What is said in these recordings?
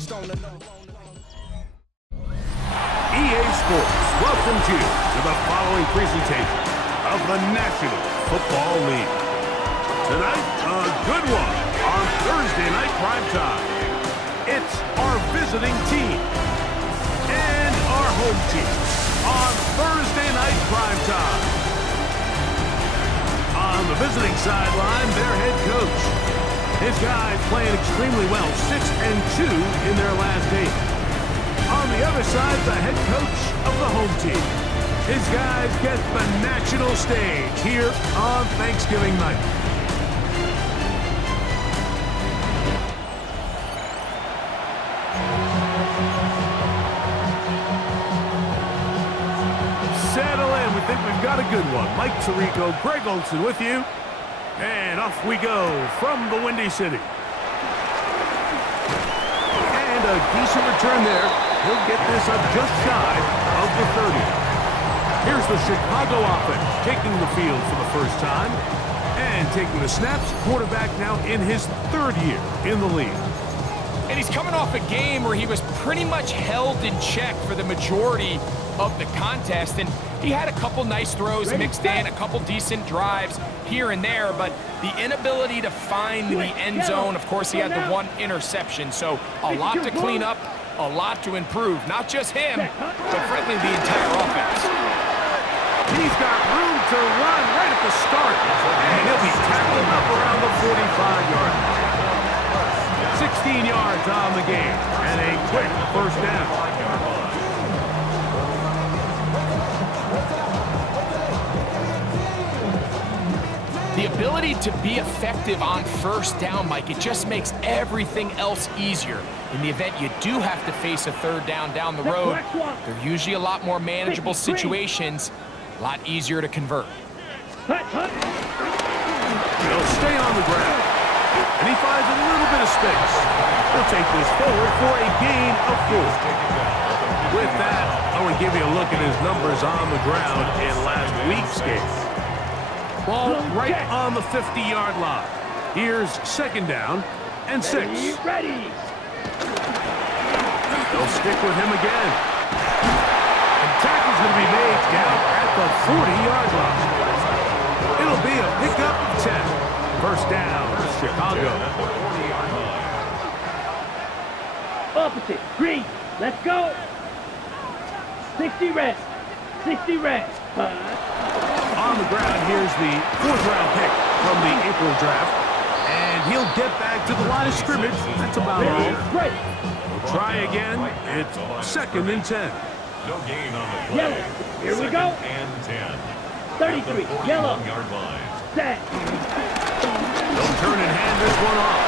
EA Sports welcomes you to the following presentation of the National Football League. Tonight, a good one on Thursday night primetime. It's our visiting team and our home team on Thursday night primetime. On the visiting sideline, their head coach. His guys playing extremely well, 6-2 in their last 8. On the other side, the head coach of the home team. His guys get the national stage here on Thanksgiving night. Settle in. We think we've got a good one. Mike Tirico, Greg Olson with you. And off we go from the Windy City. And a decent return there. He'll get this up just shy of the 30. Here's the Chicago offense taking the field for the first time. And taking the snaps, quarterback now in his 3rd year in the league. And he's coming off a game where he was pretty much held in check for the majority of the contest. And he had a couple nice throws mixed in, a couple decent drives here and there, but the inability to find the end zone, of course, he had the 1 interception. So a lot to clean up, a lot to improve. Not just him, but frankly, the entire offense. He's got room to run right at the start, and he'll be tackling up around the 45-yard line. 16 yards on the game, and a quick first down. The ability to be effective on first down, Mike, it just makes everything else easier. In the event you do have to face a 3rd down the road, they're usually a lot more manageable situations, a lot easier to convert. He'll stay on the ground, and he finds a little bit of space. He'll take this forward for a gain of 4. With that, I want to give you a look at his numbers on the ground in last week's game. Ball right on the 50-yard line. Here's 2nd down and 6. Ready. They'll stick with him again. And tackle's going to be made down at the 40-yard line. It'll be a pickup of 10. First down, Chicago. Opposite. Green. Let's go. 60 red. 60 red. On the ground, here's the 4th-round pick from the April draft. And he'll get back to the line of scrimmage. That's about all. We'll try again. It's 2nd and 10. No gain on the play. Yellow. Here we go. And 10. 33. Yellow. Set. They'll turn and hand this one off.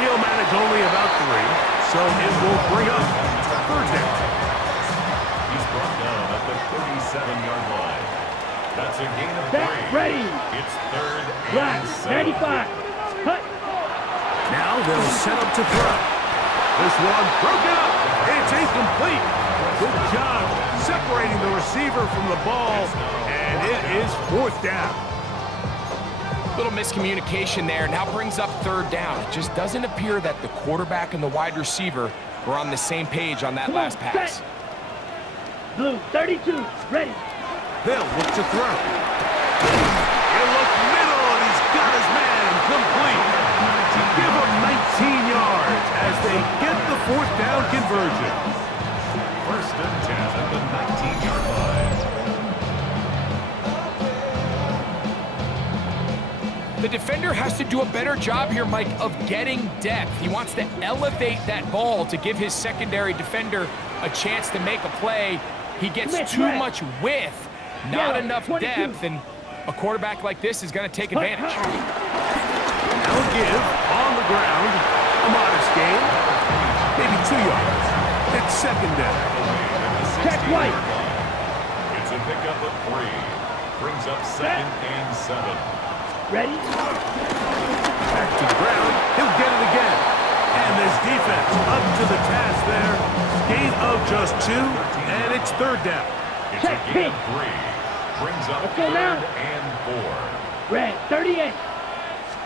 He'll manage only about 3, so it will bring up 3rd down. He's brought down at the 37-yard line. That's a gain of 3. Ready. It's 3rd Black. and 7. 95. Cut. Now they'll set up to throw. This one broken up. It's incomplete. Good job separating the receiver from the ball, and it is 4th down. Little miscommunication there, now brings up 3rd down. It just doesn't appear that the quarterback and the wide receiver were on the same page on that last pass. Blue. 32. Ready. They'll look to throw. He'll look middle, and he's got his man complete. To give him 19 yards as they get the 4th down conversion. 1st and 10 at the 19-yard line. The defender has to do a better job here, Mike, of getting depth. He wants to elevate that ball to give his secondary defender a chance to make a play. He gets too much width, not enough depth, and a quarterback like this is going to take advantage. They'll give on the ground a modest gain, maybe 2 yards. It's 2nd down. Check white. It's a pickup of 3. Brings up 2nd and 7. Ready. Back to the ground. He'll get it again. And this defense up to the task there. Gain of just 2, and it's 3rd down. It's a gain of 3. Brings up 3rd and 4. Red. 38.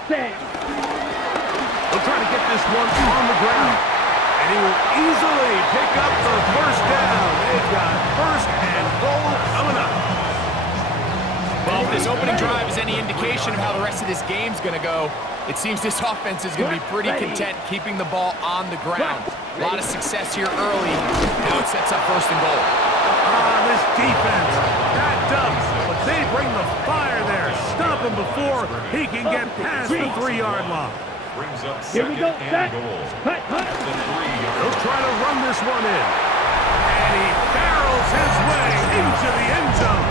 Set. They'll try to get this one on the ground. And he will easily pick up the first down. They've got first and goal coming up. Well, if this opening drive is any indication of how the rest of this game's going to go, it seems this offense is going to be pretty content keeping the ball on the ground. A lot of success here early. Now it sets up first and goal. This defense, backed up, but they bring the fire there. Stop him before he can get past the 3-yard line. Brings up Here we second go, and set. goal. Hut, hut. At the 3-yard He'll try to run this one in. And he barrels his way into the end zone.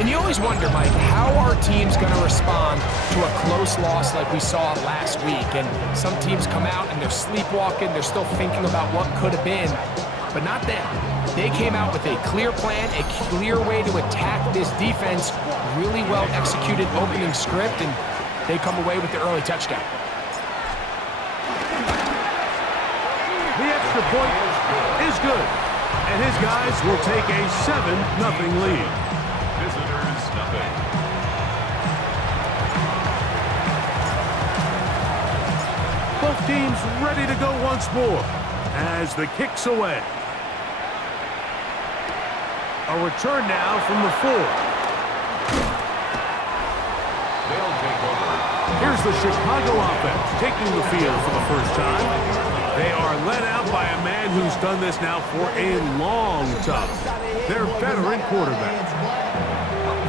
And you always wonder, Mike, how are teams going to respond to a close loss like we saw last week? And some teams come out and they're sleepwalking. They're still thinking about what could have been. But not them. They came out with a clear plan, a clear way to attack this defense, really well executed opening script, and they come away with the early touchdown. The extra point is good. And his guys will take a 7-0 lead. Visitors, nothing. Both teams ready to go once more as the kick's away. A return now from the 4. They'll take over. Here's the Chicago offense taking the field for the first time. They are led out by a man who's done this now for a long time. Their veteran quarterback.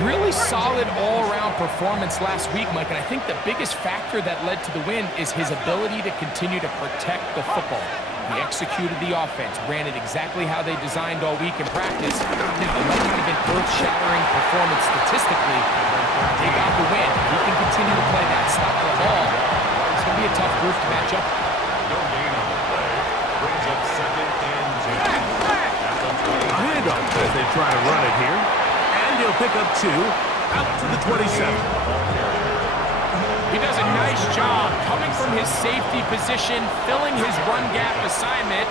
Really solid all-around performance last week, Mike, and I think the biggest factor that led to the win is his ability to continue to protect the football. He executed the offense, ran it exactly how they designed all week in practice. Now, it might not have been earth-shattering performance statistically. They got the win. He can continue to play that style of ball. It's going to be a tough group to match up. No gain on the play. Brings up second and 10. A handoff as they try to run it here. And he'll pick up 2 out to the 27. He does a nice job coming from his safety position, filling his run gap assignment.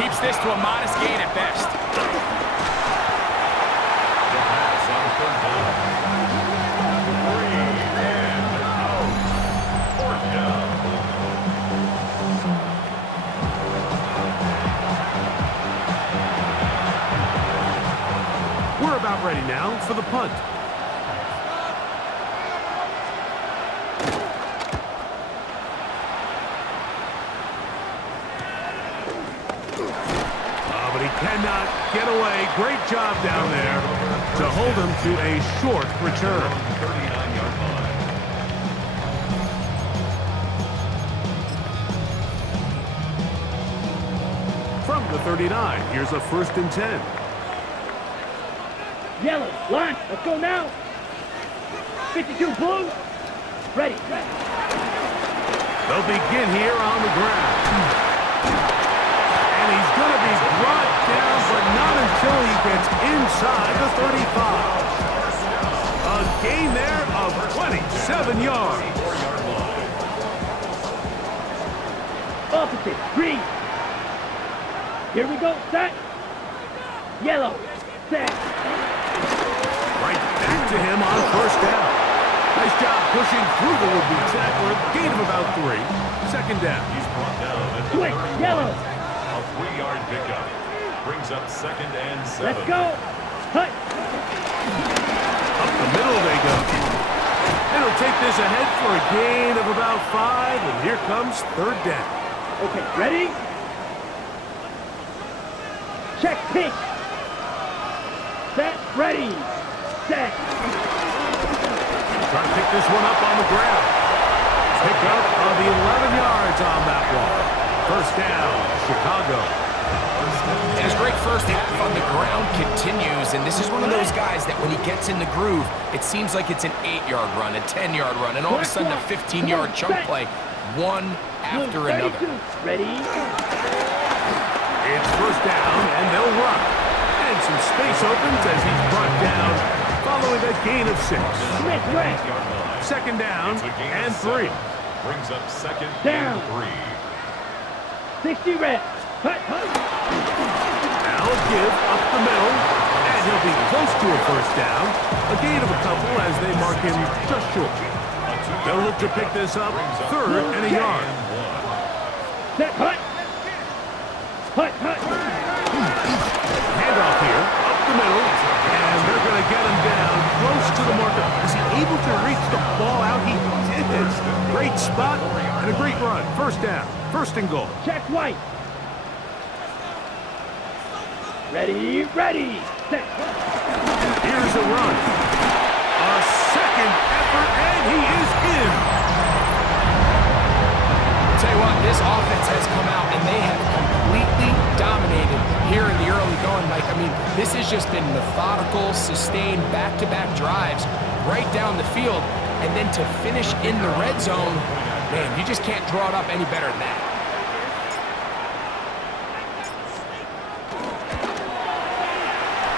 Keeps this to a modest gain at best. We're about ready now for the punt. But he cannot get away. Great job down there to hold him to a short return. 39-yard line. From the 39, here's a 1st and 10. Yellow, line, let's go now. 52 blue. Ready. They'll begin here on the ground. And he's going to be brought down, but not until he gets inside the 35. A gain there of 27 yards. 4-yard line. Opposite, green. Here we go, set. Yellow, set. Right back to him on 1st down. Nice job pushing through the would-be tackler. Gain of about 3. 2nd down. He's brought down at the Quick, 31. yellow. A 3-yard pickup. Brings up second and 7. Let's go. Hut. Up the middle they go. And he'll take this ahead for a gain of about 5. And here comes 3rd down. Okay, ready? Check pitch. Set, ready. Set. Trying to pick this one up on the ground. Pick up of the 11 yards on that one. 1st down, Chicago. And his great first half on the ground continues, and this is one of those guys that when he gets in the groove, it seems like it's an 8-yard run, a 10-yard run, and all of a sudden a 15-yard chunk play, one after another. Ready? It's 1st down, and they'll run. And some space opens as he's brought down following a gain of 6. Smith, right. 2nd down and 3. Brings up second Down. and 3. 60 reps. Hut, hut. Now a give up the middle, and he'll be close to a 1st down. A gain of a couple as they mark him just short. They'll look to pick this up 3rd and a yard. Set, hut. Hut, hut. Handoff here, up the middle, and they're going to get him down close to the marker. Is he able to reach the ball out? He did. Great spot and a great run. First down, first and goal. Check white. Ready, ready. Set. Here's a run. A second effort, and he is in. Tell you what, this offense has come out and they have completely dominated here in the early going. Like, I mean, this has just been methodical, sustained, back-to-back drives right down the field. And then to finish in the red zone, man, you just can't draw it up any better than that.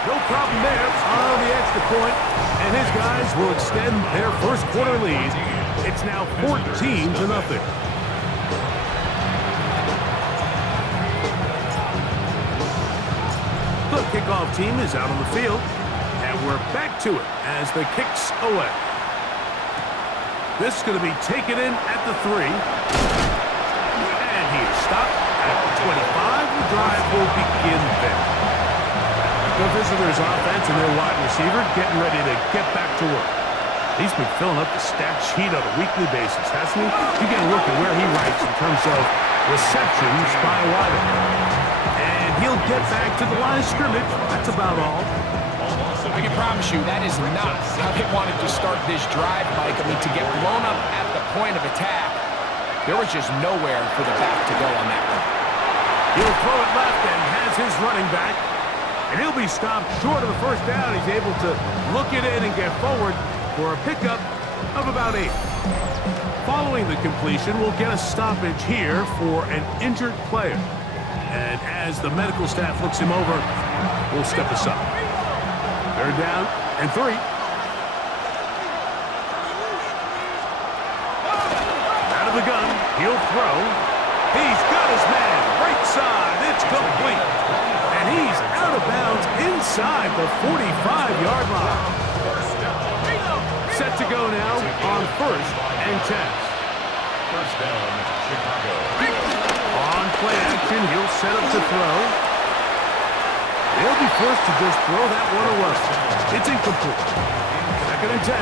No problem there on the extra point, and his guys will extend their first quarter lead. It's now 14-0. The kickoff team is out on the field, and we're back to it as the kicks away. This is going to be taken in at the 3. And he is stopped at the 25. The drive will begin there. The visitors' offense and their wide receiver getting ready to get back to work. He's been filling up the stat sheet on a weekly basis, hasn't he? You get a look at where he ranks in terms of receptions by a wide. And he'll get back to the line of scrimmage. That's about all. I can promise you that is not how they wanted to start this drive, Mike. I mean, to get blown up at the point of attack, there was just nowhere for the back to go on that one. He'll throw it left and has his running back. And he'll be stopped short of the first down. He's able to look it in and get forward for a pickup of about 8. Following the completion, we'll get a stoppage here for an injured player. And as the medical staff looks him over, we'll step aside. Third down and 3. Out of the gun, he'll throw. He's got his man, right side, it's complete. And he's out of bounds inside the 45-yard line. Set to go now on 1st and 10. First down, Chicago. On play action, he'll set up to throw. They'll be forced to just throw that one away. It's incomplete. 2nd and 10.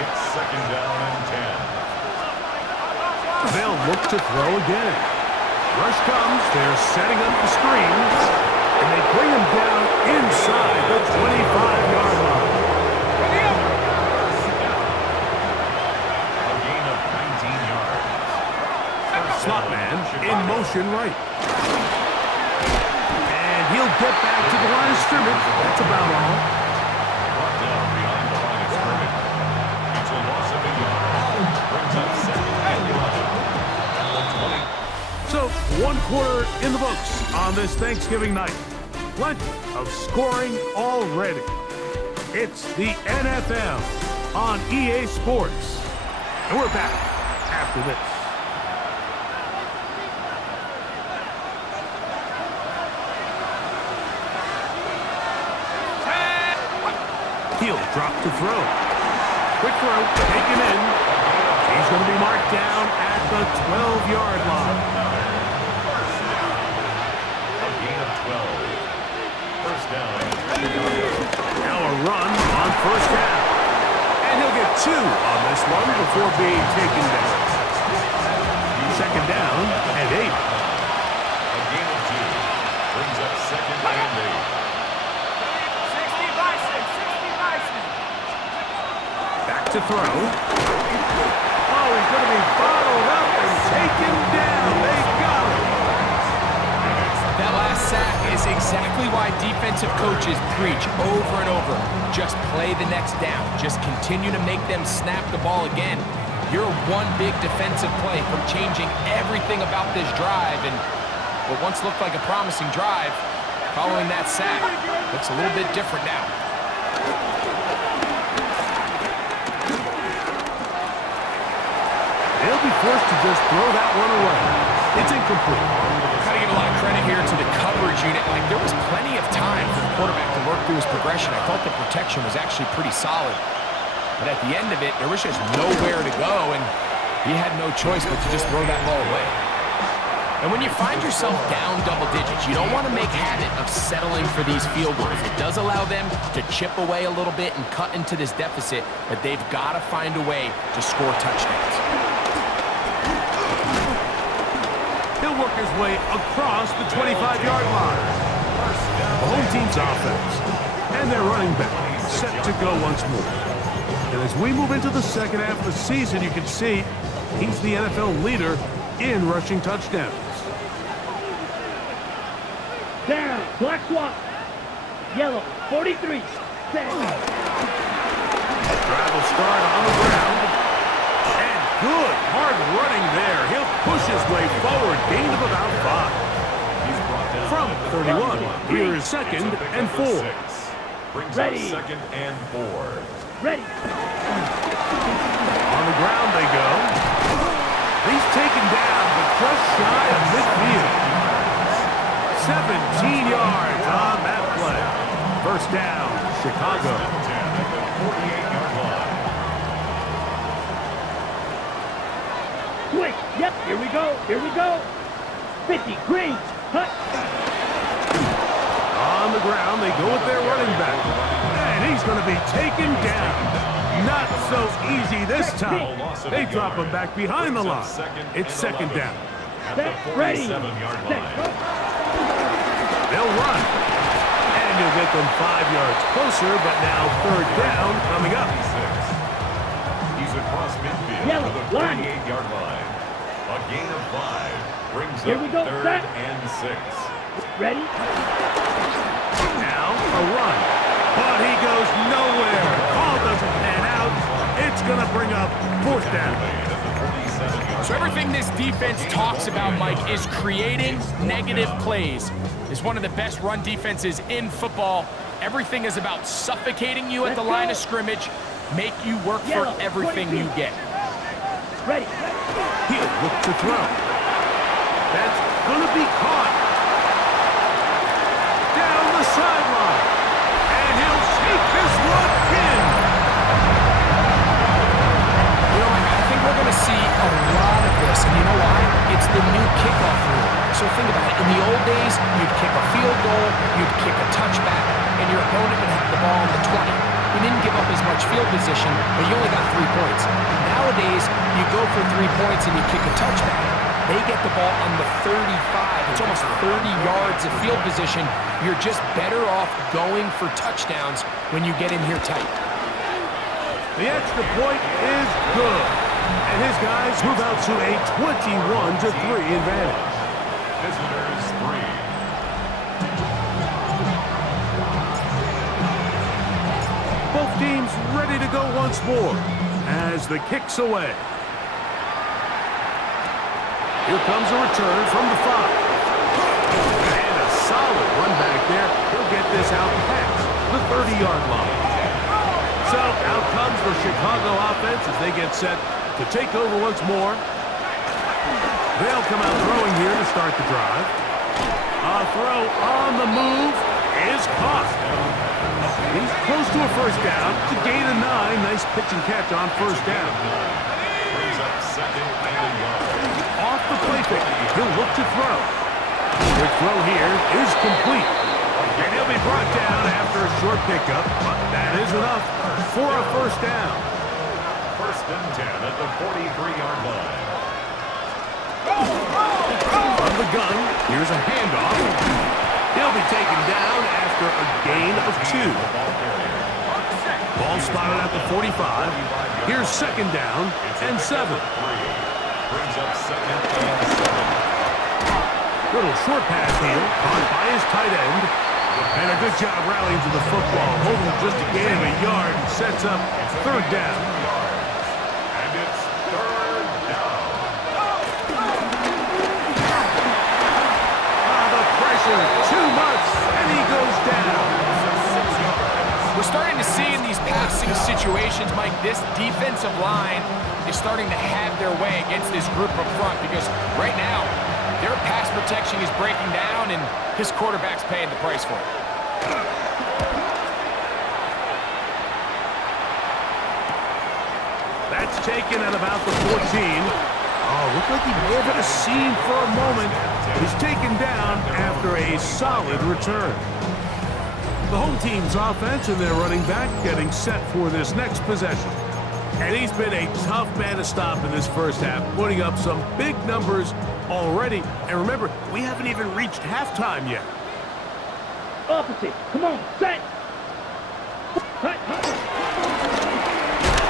It's 2nd down and 10. They'll look to throw again. Rush comes. They're setting up the screen. And they bring him down inside the 25-yard line. A gain of 19 yards. Slot man in motion right. And he'll get back to the line of scrimmage. That's about all. Brought down behind the line of scrimmage. It's a loss of a yard. Brings up 2nd and 11. 20. So, 1 quarter in the books on this Thanksgiving night. Plenty of scoring already. It's the NFL on EA Sports. And we're back after this. He'll drop to throw. Quick throw, taken in. He's going to be marked down at the 12-yard line. A gain of 12. First down. Now a run on 1st down. And he'll get 2 on this one before being taken down. 2nd down and 8. A gain of 2. Brings up 2nd and 8. Back to throw. Oh, he's going to be bottled up and taken down. They got him. That last sack is exactly why defensive coaches preach over and over. Just play the next down. Just continue to make them snap the ball again. You're one big defensive play from changing everything about this drive. And what once looked like a promising drive, following that sack, looks a little bit different now. They'll be forced to just throw that one away. It's incomplete. Got to give a lot of credit here to the coverage unit. Like, there was plenty of time for the quarterback to work through his progression. I thought the protection was actually pretty solid. But at the end of it, there was just nowhere to go. And He had no choice but to just throw that ball away. And when you find yourself down double digits, you don't want to make habit of settling for these field goals. It does allow them to chip away a little bit and cut into this deficit, but they've got to find a way to score touchdowns. He'll work his way across the 25-yard line. The home team's offense and their running back set to go once more. And as we move into the second half of the season, you can see he's the NFL leader in rushing touchdowns. Down, black swap. Yellow, 43. Set. Drive will start on the ground. And good, hard running there. He'll push his way forward, gain of about 5. From 31, here is second and 4. Brings Ready. up second and 4. Ready. On the ground they go. He's taken down, but just shy of midfield. 17 yards on that play. First down, Chicago. 10 at the 48-yard line. Quick. Yep, here we go. Here we go. 50, green. Hut. On the ground, they go with their running back. And he's going to be taken down. Not so easy this time. They drop him back behind the line. It's second down. At the Ready. 47-yard line. They'll run. And he'll get them 5 yards closer, but now third down coming up. He's across midfield Yellow, to the line. 38-yard line. A gain of 5 brings Here up we go, third set. and 6. Ready. Now a run. But he goes nowhere. Call doesn't pan out. It's going to bring up fourth down. So everything this defense talks about, Mike, is creating negative plays. It's one of the best run defenses in football. Everything is about suffocating you at the line of scrimmage, make you work for everything you get. Ready. He'll look to throw. That's going to be caught. Down the sideline. And he'll take this one in. You know, I think we're going to see a lot of this, and you know why? It's the new kickoff rule. So think about it. In the old days, you'd kick a field goal, you'd kick a touchback, and your opponent would have the ball on the 20. You didn't give up as much field position, but you only got 3 points. Nowadays, you go for 3 points and you kick a touchback. They get the ball on the 35. It's almost 30 yards of field position. You're just better off going for touchdowns when you get in here tight. The extra point is good. And his guys move out to a 21-3 advantage. Visitors 3. Both teams ready to go once more as the kick's away. Here comes a return from the 5. And a solid run back there. He'll get this out past the 30-yard line. So out comes the Chicago offense as they get set to take over once more. They'll come out throwing here to start the drive. A throw on the move is caught. He's close to a first down to gain a 9. Nice pitch and catch on first down. Brings up second and a yard. Off the play fake, he'll look to throw. The throw here is complete. And he'll be brought down after a short pickup, but that is enough for a first down. First and 10 at the 43-yard line. From the gun, here's a handoff. He'll be taken down after a gain of 2. Ball spotted at the 45. Here's second down and 7. Brings up second and 7. Little short pass here, caught by his tight end. And a good job rallying to the football. Holding just a gain of a yard and sets up third down. And it's third down. The pressure, too much, and he goes down. We're starting to see in these passing situations, Mike, this defensive line is starting to have their way against this group up front because right now, their pass protection is breaking down and his quarterback's paying the price for it. That's taken at about the 14. Oh, looked like he may have hit a seam for a moment. He's taken down after a solid return. The home team's offense and their running back getting set for this next possession. And he's been a tough man to stop in this first half, putting up some big numbers already. And remember, we haven't even reached halftime yet. Opposite. Come on, set. Hut.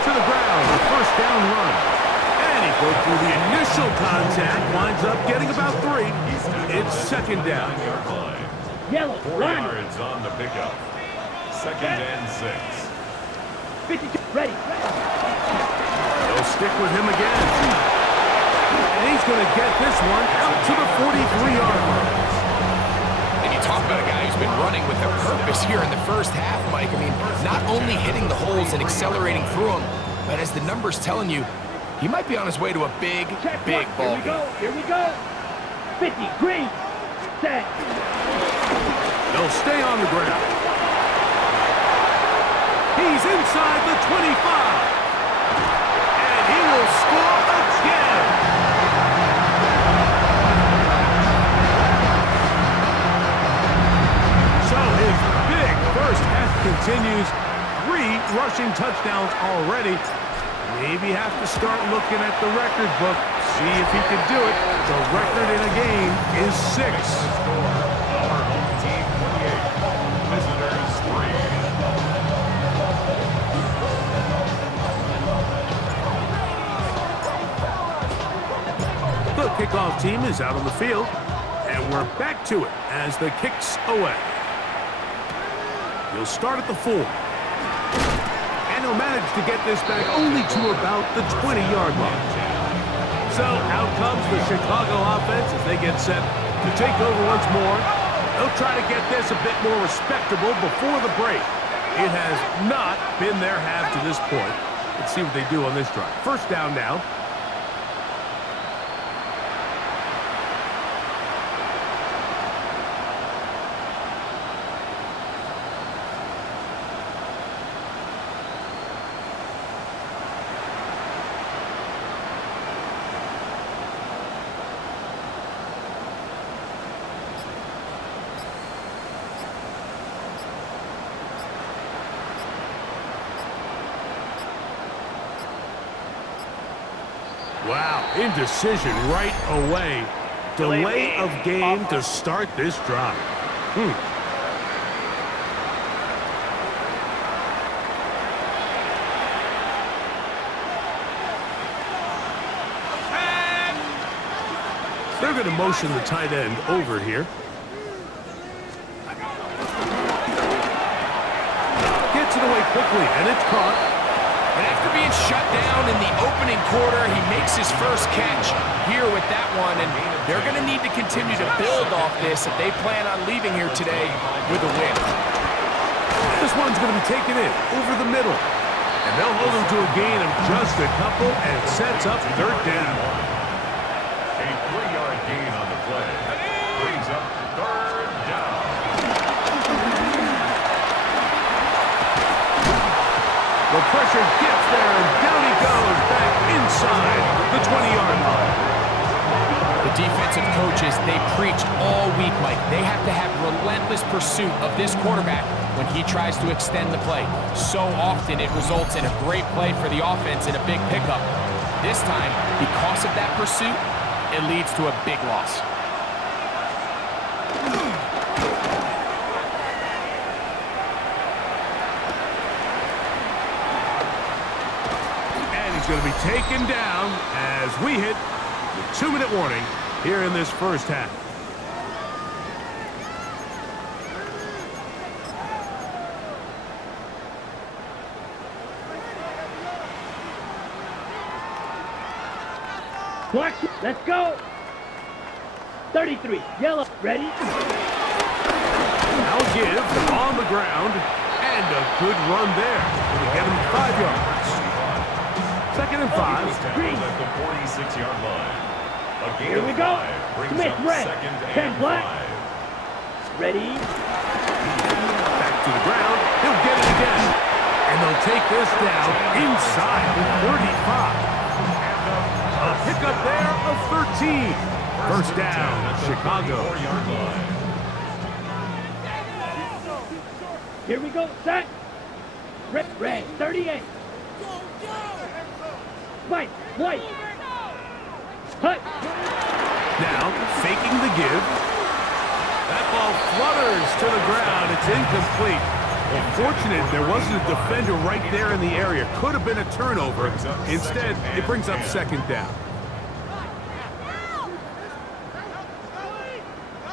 To the ground, a first down run. And he broke through the initial contact, winds up getting about 3. It's second down. Yellow, 4 line. yards on the pickup. Second and 6. 52, ready. They'll stick with him again. And he's going to get this one out to the 43-yard line. And you talk about a guy who's been running with a purpose here in the first half, Mike. I mean, not only hitting the holes and accelerating through them, but as the numbers telling you, he might be on his way to a big, big ball game. Here we go. 50, green, set. They'll stay on the ground. He's inside the 25. And he will score again. So his big first half continues. 3 rushing touchdowns already. Maybe have to start looking at the record book. See if he can do it. The record in a game is 6. Our home team 28. Visitors 3. The kickoff team is out on the field, and we're back to it as the kick's away. He'll start at the 4. And he'll manage to get this back only to about the 20-yard line. So out comes the Chicago offense as they get set to take over once more. They'll try to get this a bit more respectable before the break. It has not been their half to this point. Let's see what they do on this drive. First down now. Wow, indecision right away. Delay of game to start this drive. They're going to motion the tight end over here. Gets it away quickly, and it's caught. And after being shut down in the opening quarter, he makes his first catch here with that one. And they're going to need to continue to build off this if they plan on leaving here today with a win. This one's going to be taken in over the middle. And they'll hold him to a gain of just a couple and sets up third down. A 3-yard gain on the play. Brings up third down. The pressure gets there, and down he goes back inside the 20-yard line. The defensive coaches, they preached all week, Mike. They have to have relentless pursuit of this quarterback when he tries to extend the play. So often it results in a great play for the offense and a big pickup. This time, because of that pursuit, it leads to a big loss. Going to be taken down as we hit the 2-minute warning here in this first half. Watch, let's go. 33, yellow, ready. Now give on the ground, and a good run there. Going to get him 5 yards. Second and 5. At the 46-yard line. A gain Here we of go. 5 brings Smith, up red. second 10 and black. 5. Ready. Back to the ground. He'll get it again. And they'll take this down inside the 35. A pickup there of 13. First down, Chicago. Here we go, set. Red, 38. White. Hut. Now, faking the give. That ball flutters to the ground. It's incomplete. Unfortunate, there wasn't a defender right there in the area. Could have been a turnover. Instead, it brings up second down.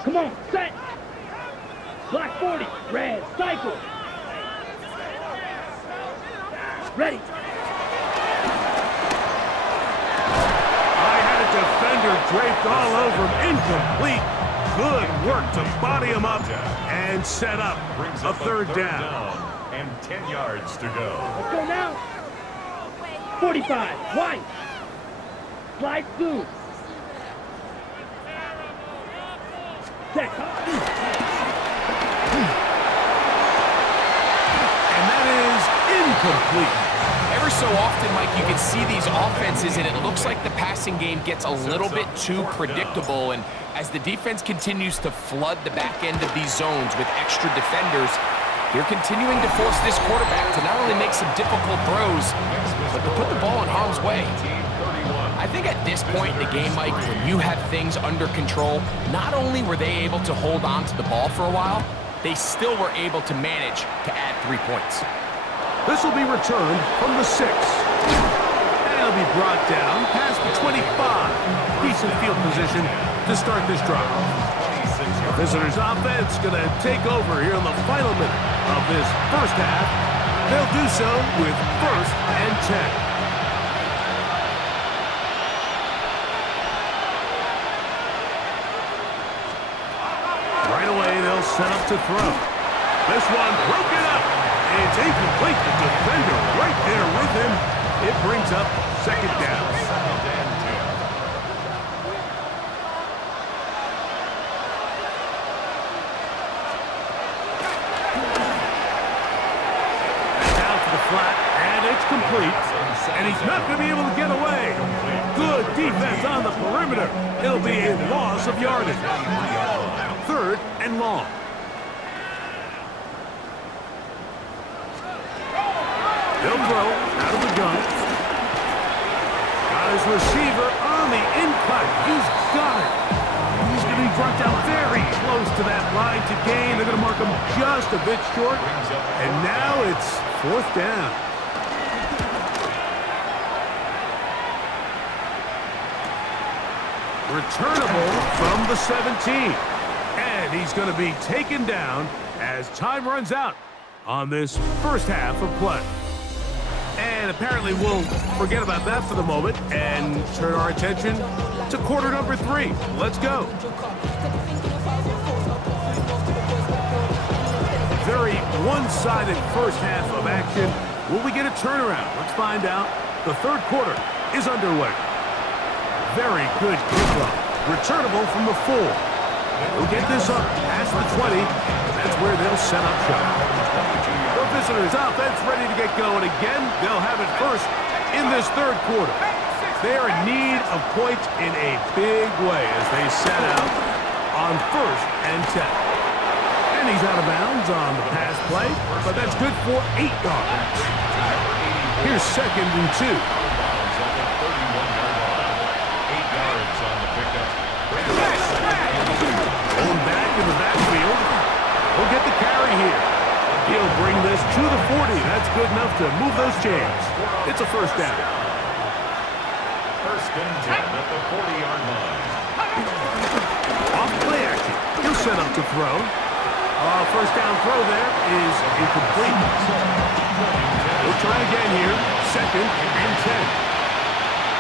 Come on, set. Black 40, red, cycle. Ready. I had a defender draped all over him. Incomplete. Good work to body him up and set up a third down. And 10 yards to go. Let's go now. 45, white. Slide blue. Set. And that is incomplete. Ever so often, Mike, you can see these offenses, and it looks like the passing game gets a little bit too predictable. And as the defense continues to flood the back end of these zones with extra defenders, they're continuing to force this quarterback to not only make some difficult throws, but to put the ball in harm's way. I think at this point in the game, Mike, when you have things under control, not only were they able to hold on to the ball for a while, they still were able to manage to add 3 points. This will be returned from the 6. And it'll be brought down past the 25. Decent field position to start this drive. The visitors' offense going to take over here in the final minute of this first half. They'll do so with 1st and 10. Right away, they'll set up to throw. This one broken up. It's incomplete. The defender right there with him. It brings up second down. Down to the flat, and it's complete. And he's not going to be able to get away. Good defense on the perimeter. It'll be a loss of yardage. 3rd and long. They'll throw out of the gun. Got his receiver on the in-cut. He's got it. He's going to be brought down very close to that line to gain. They're going to mark him just a bit short. And now it's 4th down. Returnable from the 17. And he's going to be taken down as time runs out on this first half of play. And apparently we'll forget about that for the moment and turn our attention to quarter number 3. Let's go. Very one-sided first half of action. Will we get a turnaround? Let's find out. The 3rd quarter is underway. Very good kickoff. Returnable from the 4. We'll get this up past the 20. That's where they'll set up shop. The visitors' offense ready to get going again. They'll have it first in this 3rd quarter. They're in need of points in a big way as they set out on 1st and 10. And he's out of bounds on the pass play, but that's good for 8 yards. Here's 2nd and 2. Going back in the backfield. He'll get the carry here. He'll bring this to the 40. That's good enough to move those chains. It's a first down. 1st and 10 at the 40-yard line. Off play action. He'll set up to throw. First down throw there is incomplete. We'll try again here. 2nd and 10.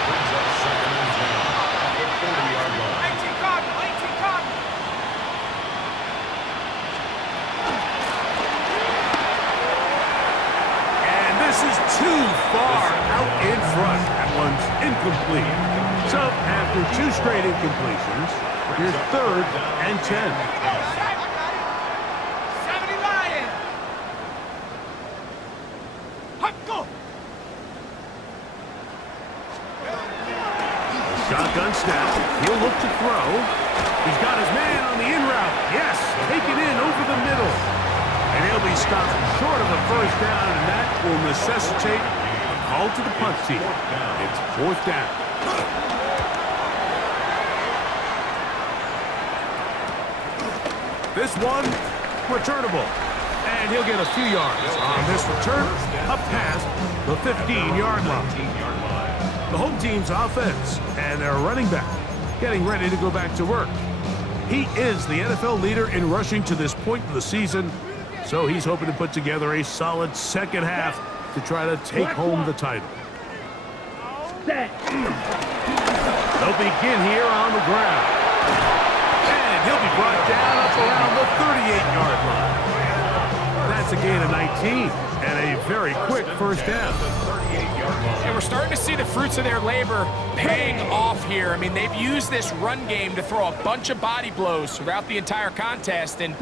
Brings up 2nd and 10 at the 40-yard line. This is too far out in front. That one's incomplete. So after 2 straight incompletions, here's 3rd and 10. look to throw. He's got his man on the in route. Yes, taken in over the middle. And he'll be stopped short of a first down, and that will necessitate a call to the punt team. It's fourth down. This one, returnable. And he'll get a few yards. On this return, up past the 15-yard line. The home team's offense and their running back getting ready to go back to work. He is the NFL leader in rushing to this point of the season, so he's hoping to put together a solid second half to try to take home the title. They'll begin here on the ground. And he'll be brought down up around the 38-yard line. That's a gain of 19 and a very quick first down. And we're starting to see the fruits of their labor paying off here. I mean, they've used this run game to throw a bunch of body blows throughout the entire contest. And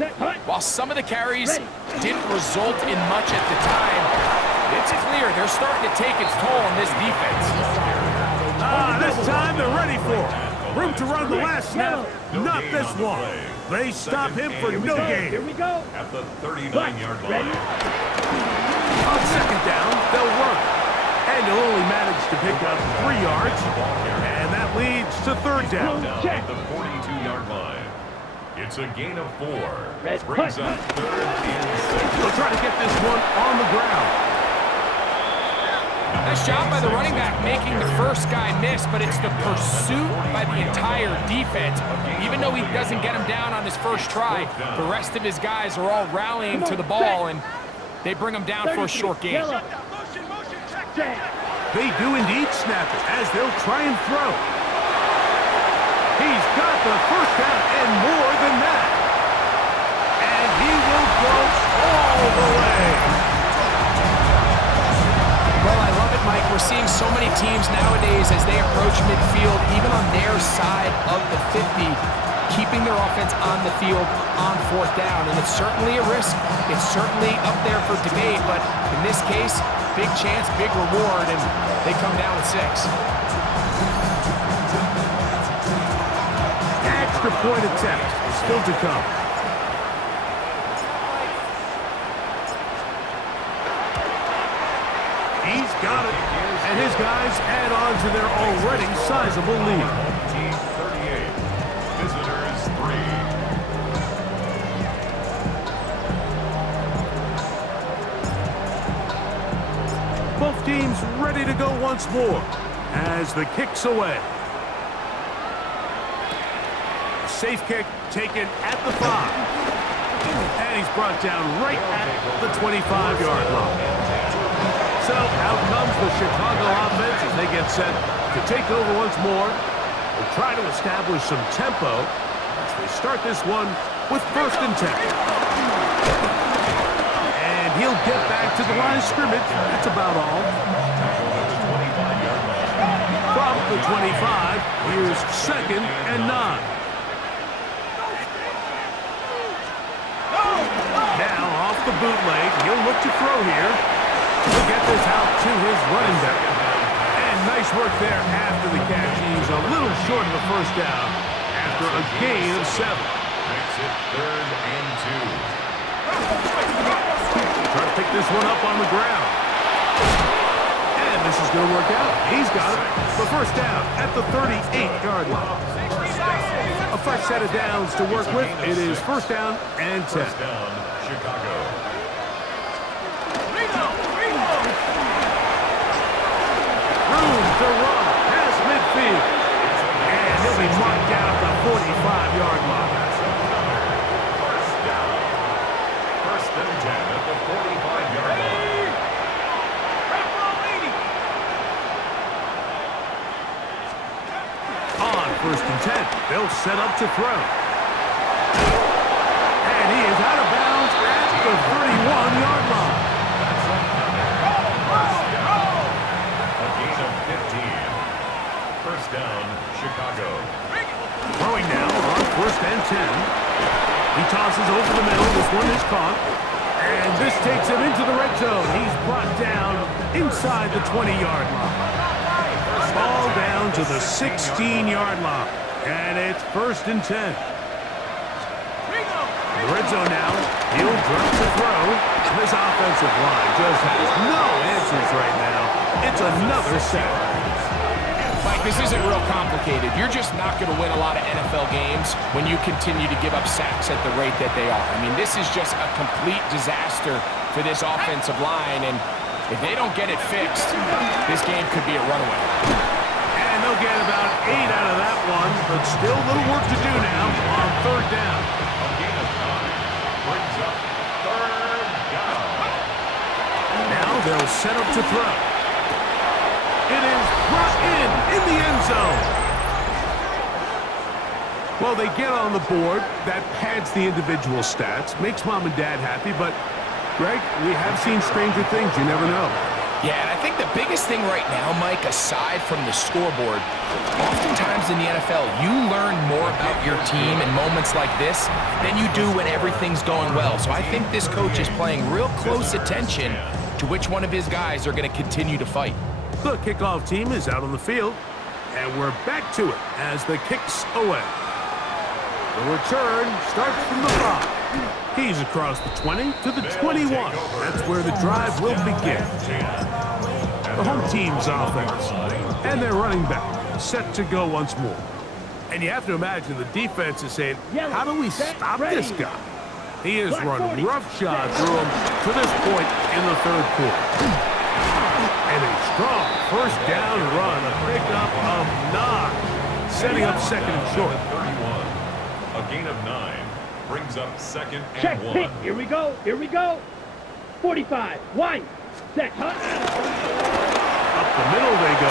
while some of the carries didn't result in much at the time, it's clear they're starting to take its toll on this defense. This time they're ready for it. Room to run the last snap, not this one. They stop him for no gain. Here we go. At the 39-yard line. On second down, they'll run. And he'll only manage to pick up 3 yards. And that leads to third down. At the 42-yard line. It's a gain of 4. Brings up third and 6. They'll try to get this one on the ground. Nice job by the running back making the first guy miss, but it's the pursuit by the entire defense. Even though he doesn't get him down on his first try, the rest of his guys are all rallying to the ball, and they bring him down for a short gain. They do indeed snap it as they'll try and throw. He's got the first down and more than that. And he will go all the way. Well, I love it, Mike. We're seeing so many teams nowadays as they approach midfield, even on their side of the 50, keeping their offense on the field on fourth down. And it's certainly a risk. It's certainly up there for debate, but in this case, big chance, big reward, and they come down with 6. Extra point attempt still to come. He's got it, and his guys add on to their already sizable lead. 38. Visitors 3. Both teams ready to go once more as the kick's away. Safe kick taken at the 5. And he's brought down right at the 25-yard line. So out comes the Chicago offense as they get set to take over once more. They'll try to establish some tempo as they start this one with first and 10. And he'll get back to the line of scrimmage. That's about all. From the 25, here's second and 9. Now off the bootleg, he'll look to throw here. He'll get this out to his running back. And nice work there after the catch. He's a little short of the first down after a gain of 7. Makes it third and 2. Trying to pick this one up on the ground. And this is going to work out. He's got it. The first down at the 38-yard line. A fresh set of downs to work with. It is first down and 10. First down, Chicago. Room to run past midfield. And he'll be marked down at the 45-yard line. First down. First and 10 at the 45-yard line. On first and 10, they'll set up to throw. And he is out of bounds at the 31-yard line. First down, Chicago. Throwing now on first and 10. He tosses over the middle. This one is caught. And this takes him into the red zone. He's brought down inside the 20-yard line. Ball down to the 16-yard line. And it's 1st and 10. In the red zone now. He'll drop to throw. This offensive line just has no answers right now. It's another sack. Mike, this isn't real complicated. You're just not going to win a lot of NFL games when you continue to give up sacks at the rate that they are. I mean, this is just a complete disaster for this offensive line, and if they don't get it fixed, this game could be a runaway. And they'll get about 8 out of that one, but still a little work to do now on 3rd down. A gain of 9 brings up 3rd down. Now they'll set up to throw. It is brought in the end zone. Well, they get on the board. That pads the individual stats, makes mom and dad happy, but Greg, we have seen stranger things. You never know. Yeah, and I think the biggest thing right now, Mike, aside from the scoreboard, oftentimes in the NFL, you learn more about your team in moments like this than you do when everything's going well. So I think this coach is paying real close attention to which one of his guys are going to continue to fight. The kickoff team is out on the field, and we're back to it as the kick's away. The return starts from the 5. He's across the 20 to the 21. That's where the drive will begin. The home team's offense and their running back set to go once more. And you have to imagine the defense is saying, how do we stop this guy? He has run roughshod through him to this point in the 3rd quarter. And a strong 1st down run, a pickup of 9, setting up 2nd and short. 31. A gain of 9 brings up 2nd and Check 1. pick. Here we go. Here we go. 45. Wide. Set. Huh? Up the middle they go.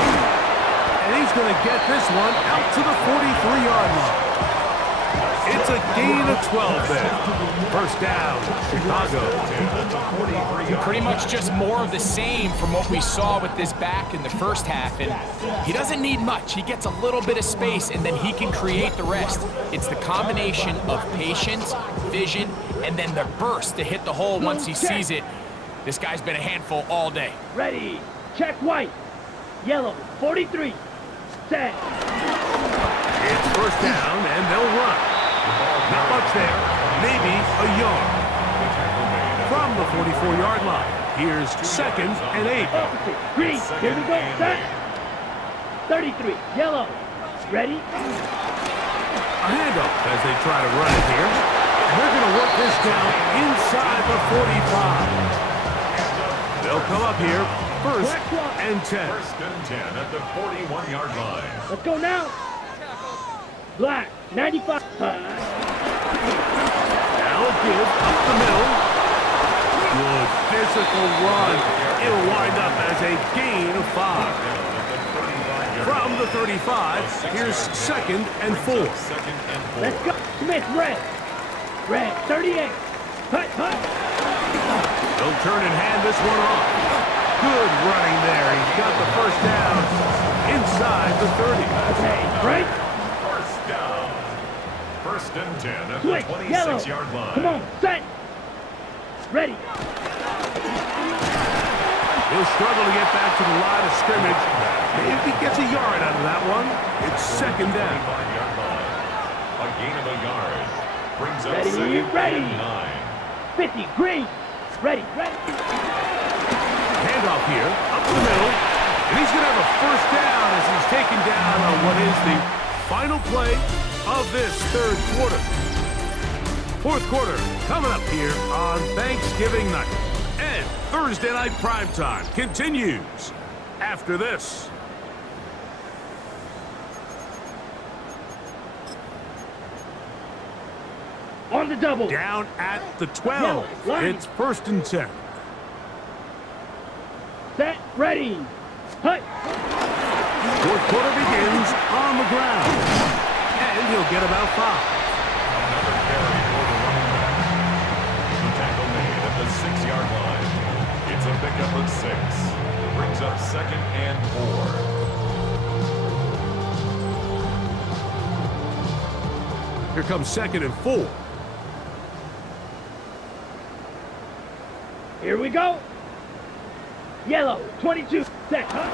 And he's going to get this one out to the 43-yard line. It's a gain of 12 there. 1st down, Chicago. Pretty much just more of the same from what we saw with this back in the 1st half. And he doesn't need much. He gets a little bit of space, and then he can create the rest. It's the combination of patience, vision, and then the burst to hit the hole once he sees it. This guy's been a handful all day. Ready. Check white. Yellow. 43. Set. It's 1st down, and they'll run. Not much there. Maybe a yard. From the 44-yard line, here's 2nd and 8. Opposite. Green. Here we go. Set. 33. Yellow. Ready. A handoff as they try to run it here. And they're going to work this down inside the 45. They'll come up here 1st and 10. 1st and 10 at the 41-yard line. Let's go now. Black. 95. Now a give up the middle. Good physical run. It'll wind up as a gain of 5. From the 35, here's 2nd and 4. Let's go. Smith, red. Red. 38. Hut, hut. They'll turn and hand this one off. Good running there. He's got the 1st down inside the 30. Okay, right. 1st down. 1st and 10 at Switch. the Yellow. 26-yard line. Come on. Set. Ready. He'll struggle to get back to the line of scrimmage. Maybe he gets a yard out of that one. It's 2nd down. 45-yard line. A gain of a yard brings up Ready, 2nd ready. and 9. 50. Green. Ready. Ready. Handoff here, up the middle. And he's going to have a 1st down as he's taken down on what is the final play of this 3rd quarter. 4th quarter coming up here on Thanksgiving night. And Thursday night primetime continues after this. On the double. Down at the 12. Line. It's 1st and 10. Set. Ready. Hut. 4th quarter begins on the ground. And he'll get about 5. Another carry for the running back. The tackle made at the 6-yard line. It's a pickup of 6. Brings up 2nd and 4. Here comes 2nd and 4. Here we go. Yellow. 22. Set. Hut.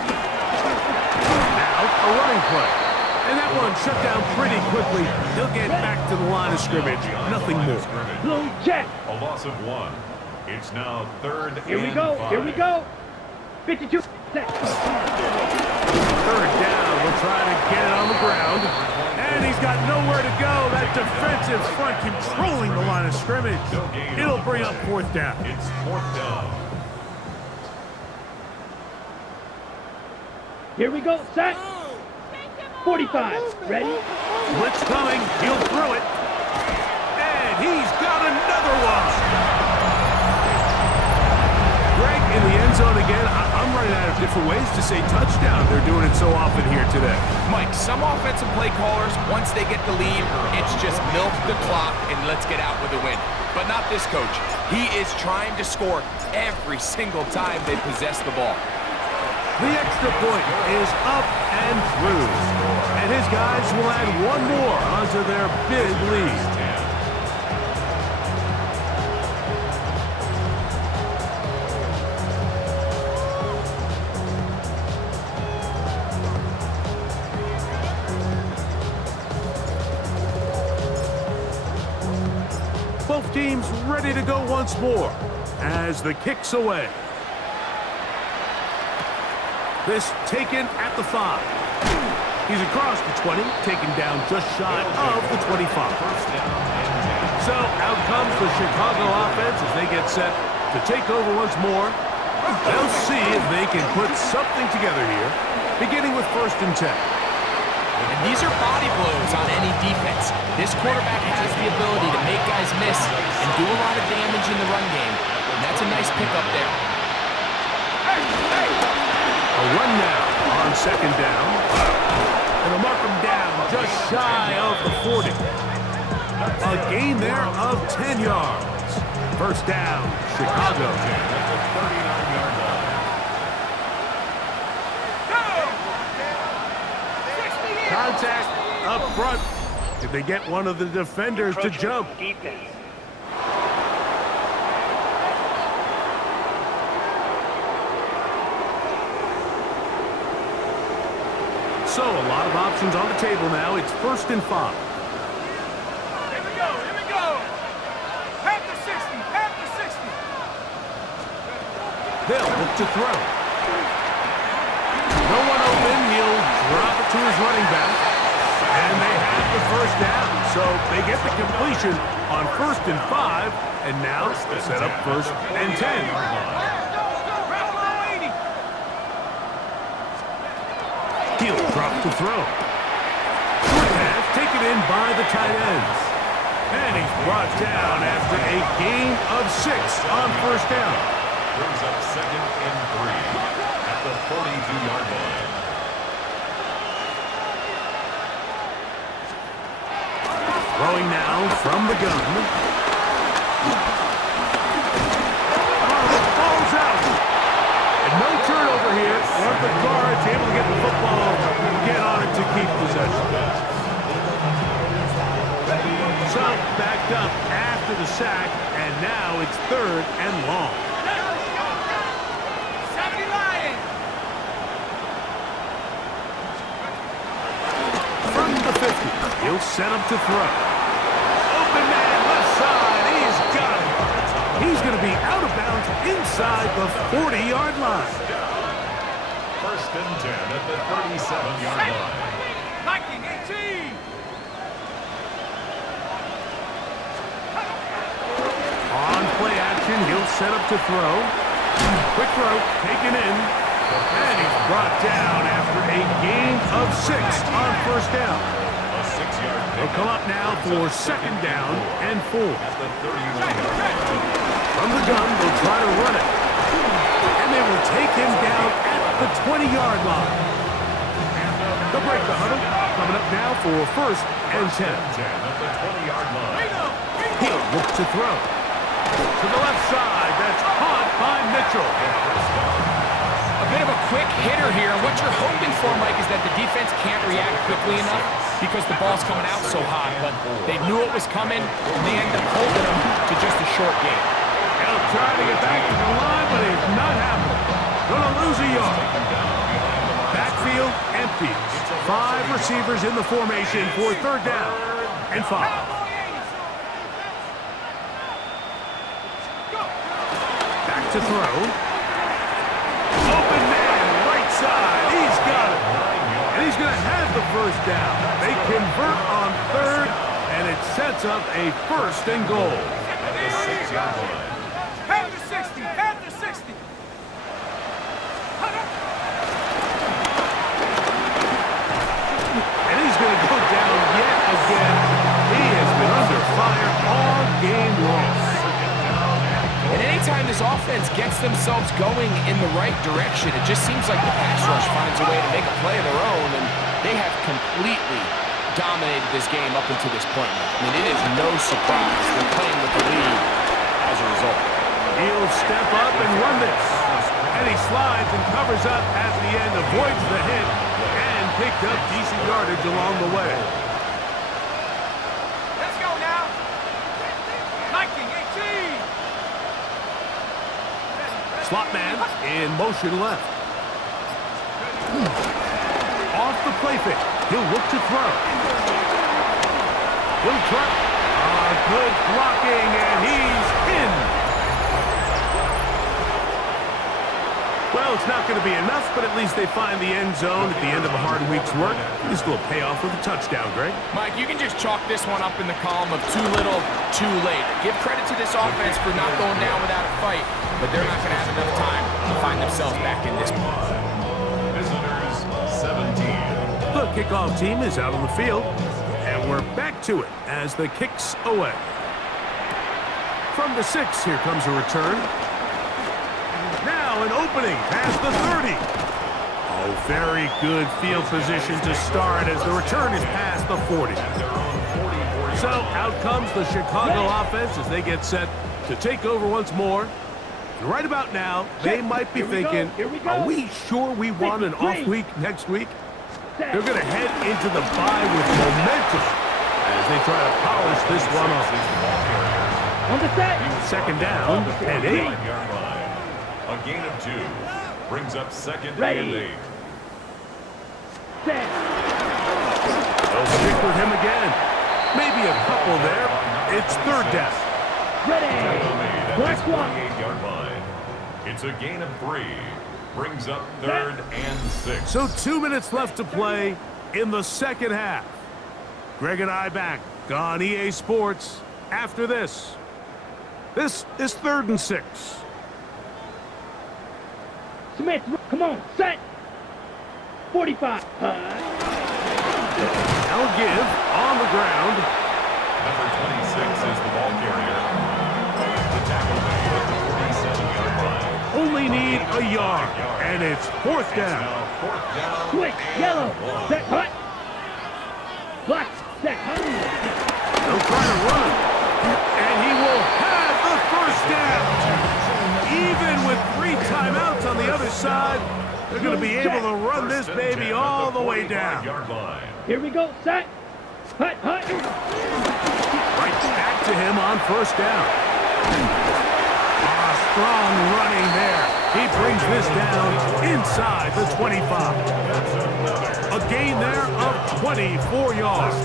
Now a running play. And that one shut down pretty quickly. He'll get back to the line of scrimmage. Nothing more. Blue check. A loss of 1. It's now 3rd Here we and go. 5. Here we go. 52. Set. 3rd down. We'll try to get it on the ground. And he's got nowhere to go. That defensive front controlling the line of scrimmage. It'll bring up 4th down. It's 4th down. Here we go. Set. 45. Ready? Blitz coming. He'll throw it. And he's got another one. Greg in the end zone again. I'm running out of different ways to say touchdown. They're doing it so often here today. Mike, some offensive play callers, once they get the lead, it's just milk the clock and let's get out with a win. But not this coach. He is trying to score every single time they possess the ball. The extra point is up and through. And his guys will add one more onto their big lead. Both teams ready to go once more as the kick's away. This taken at the 5. He's across the 20, taken down just shy of the 25. So out comes the Chicago offense as they get set to take over once more. They'll see if they can put something together here, beginning with 1st and 10. And these are body blows on any defense. This quarterback has the ability to make guys miss and do a lot of damage in the run game. And that's a nice pickup there. A run now on 2nd down. And they'll mark him down just shy of the 40. A gain there of 10 yards. 1st down, Chicago. Contact up front. Did they get one of the defenders to jump? So a lot of options on the table now. It's 1st and 5. Here we go, here we go. Pass the 60, pass the 60. They'll look to throw. No one open. He'll drop it to his running back. And they have the 1st down. So they get the completion on 1st and 5. And now set up 1st and 10. He'll drop to throw. Short pass taken in by the tight ends. And he's brought down after a gain of 6 on 1st down. Brings up 2nd and 3 at the 42-yard line. Throwing now from the gun. Oh, the ball's out. And no turnover here. One of the guards able to get the football, get on it to keep possession. So backed up after the sack, and now it's 3rd and long. 70 Lions. From the 50, he'll set up to throw. Open man, left side, he's got it. He's going to be out of bounds inside the 40-yard line. 1st and 10 at the 37-yard line. Viking 18. On play action, he'll set up to throw. Quick throw, taken in. And he's brought down after a gain of 6 on 1st down. A 6-yard They'll come up now for 2nd down and 4. at the 31-yard line. From the gun, they'll try to run it. And they will take him down at the 20-yard line. They'll break the huddle. Coming up now for 1st and 10. 10 at the 20-yard line. He'll look to throw. To the left side, that's caught by Mitchell. A bit of a quick hitter here. What you're hoping for, Mike, is that the defense can't react quickly enough because the ball's coming out so high. But they knew it was coming, and they end up holding them to just a short game. He'll try to get back to the line, but it's not happening. Gonna lose a yard. Back backfield empties. 5 receivers in the formation for third down and 5. Back to throw. Open man, right side. He's got it. And he's going to have the first down. They convert on third, and it sets up a 1st and goal. At the 6-yard line. Half to 60. Half to 60. And he's going to go down yet again. He has been under fire all game long. And anytime this offense gets themselves going in the right direction, it just seems like the pass rush finds a way to make a play of their own, and they have completely dominated this game up until this point. I mean, it is no surprise they're playing with the lead as a result. He'll step up and run this. And he slides and covers up at the end, avoids the hit, and picked up decent yardage along the way. Let's go now. 19, 18. Slot man in motion left. Off the play fake. He'll look to throw. He'll try. Good blocking, and he's in. Well, it's not going to be enough, but at least they find the end zone at the end of a hard week's work. This will pay off with a touchdown, Greg. Mike, you can just chalk this one up in the column of too little, too late. Give credit to this offense for not going down without a fight, but they're not going to have enough time to find themselves back in this one. Visitors 17. The kickoff team is out on the field, and we're back to it as the kick's away. From the 6, here comes a return. Now an opening past the 30. Oh, very good field position to start as the return is past the 40. So out comes the Chicago offense as they get set to take over once more. And right about now, they might be thinking, are we sure we want an off week next week? They're going to head into the bye with momentum as they try to polish this one off. On the set. 2nd down and 8. 5-yard line. A gain of 2 brings up 2nd Ready. and 8. Set. They'll stick with him again. Maybe a couple there. It's 3rd down. Ready. Tackle made at Black the one. 28-yard line. It's a gain of 3. Brings up 3rd and 6. So 2 minutes left to play in the second half. Greg and I back on EA Sports after this. This is 3rd and 6. Smith, come on, set. 45. Now give on the ground. Number 26 is the ball carrier. The tackle made at the 47-yard line. Only need a yard, and it's 4th down. Now 4th down. Switch, yellow. Set, hut. Black, set, hut. They'll try to run, and he will have the 1st down. Even with 3 timeouts on the other side, they're going to be able to run this baby all the way down. Here we go, set. Hut, hut. Right back to him on 1st down. Strong running there. He brings this down inside the 25. A gain there of 24 yards.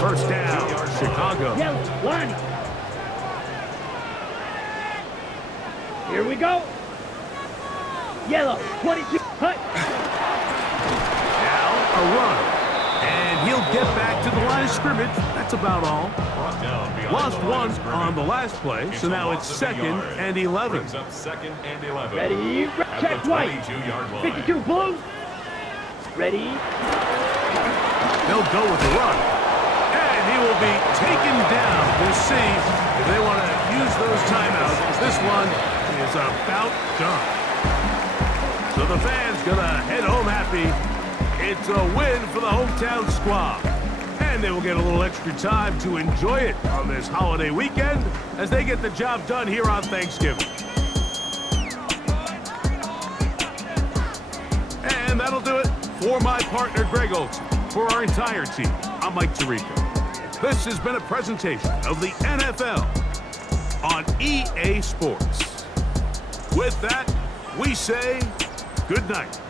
1st down, Chicago. Yellow, line. Here we go. Yellow, 22. Hut. Now a run. And he'll get back to the line of scrimmage. That's about all. Lost 1 on the last play, so now it's 2nd and 11. Ready, check white. 52 blue. Ready. They'll go with the run. And he will be taken down. We'll see if they want to use those timeouts. This one is about done. So the fans gonna head home happy. It's a win for the hometown squad. And they will get a little extra time to enjoy it on this holiday weekend as they get the job done here on Thanksgiving. And that'll do it for my partner, Greg Olson. For our entire team, I'm Mike Tirico. This has been a presentation of the NFL on EA Sports. With that, we say good night.